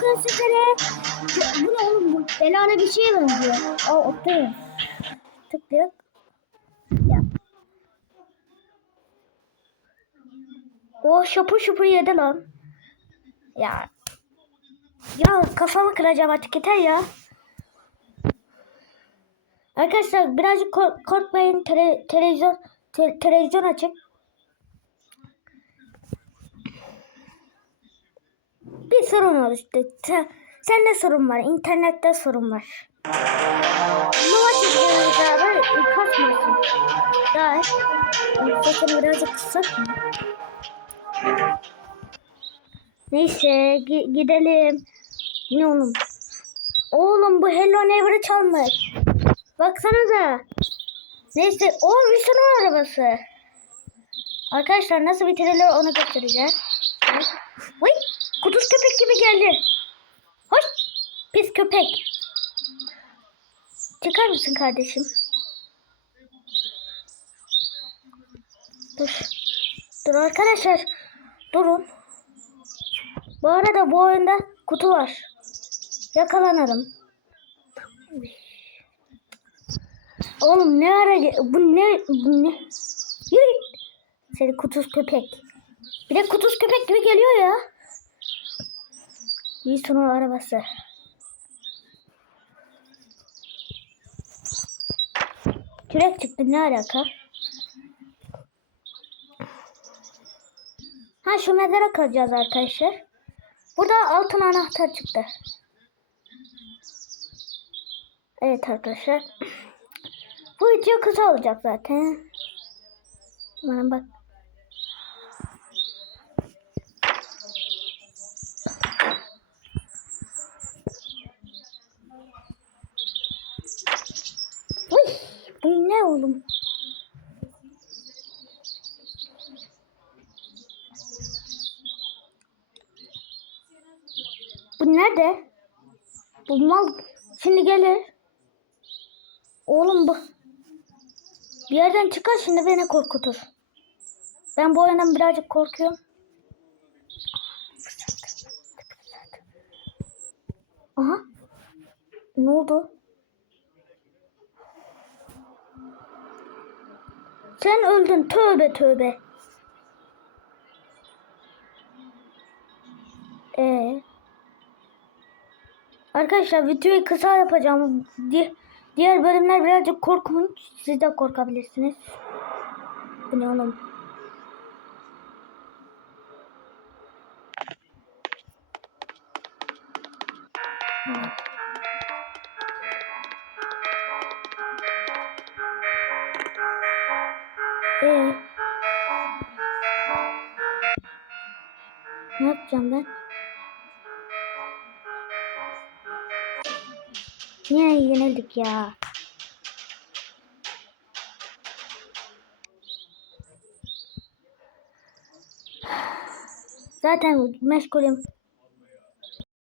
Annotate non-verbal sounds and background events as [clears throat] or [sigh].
bugün sizlere bu ne oğlum bu belane bir şeye benziyor. Aa oturuyor. Tıklıyor. Ya. O şapur şupur yedi lan. Ya. Ya kafamı kıracağım artık yeter ya. Arkadaşlar birazcık kork- korkmayın. Tele- televizyon te- televizyon açık. Sorun işte. Sen, sende sorun var. internette sorun var. Nova çekiyoruz abi. Kasmasın. Daha. Sesini birazcık kıssak mı? Neyse gi- gidelim. Ne oğlum? Oğlum bu Hello Neighbor'ı çalmış. Baksanıza. Neyse o Wilson'un arabası. Arkadaşlar nasıl bitirilir onu göstereceğim. Gibi geldi. Hoş pis köpek. Çıkar mısın kardeşim? Dur. Dur arkadaşlar. Durun. Bu arada bu oyunda kutu var. Yakalanırım. Oğlum ne ara bu ne bu ne? Yürü. Seni kutuz köpek. Bir de kutuz köpek gibi geliyor ya. Wilson'un arabası. Kürek çıktı ne alaka? Ha şu mezara kalacağız arkadaşlar. Burada altın anahtar çıktı. Evet arkadaşlar. [clears throat] Bu video kısa olacak zaten. Bana bak. Bu ne oğlum? Bu nerede? Bu mal şimdi gelir. Oğlum bu. Bir yerden çıkar şimdi beni korkutur. Ben bu oyundan birazcık korkuyorum. Aha. Ne oldu? Sen öldün. Tövbe tövbe. Ee. Arkadaşlar videoyu kısa yapacağım. Di diğer bölümler birazcık korkunç. Siz de korkabilirsiniz. Ne oğlum? Hmm. Ee, ne yapacağım ben? Niye yenildik ya? Zaten meşgulüm.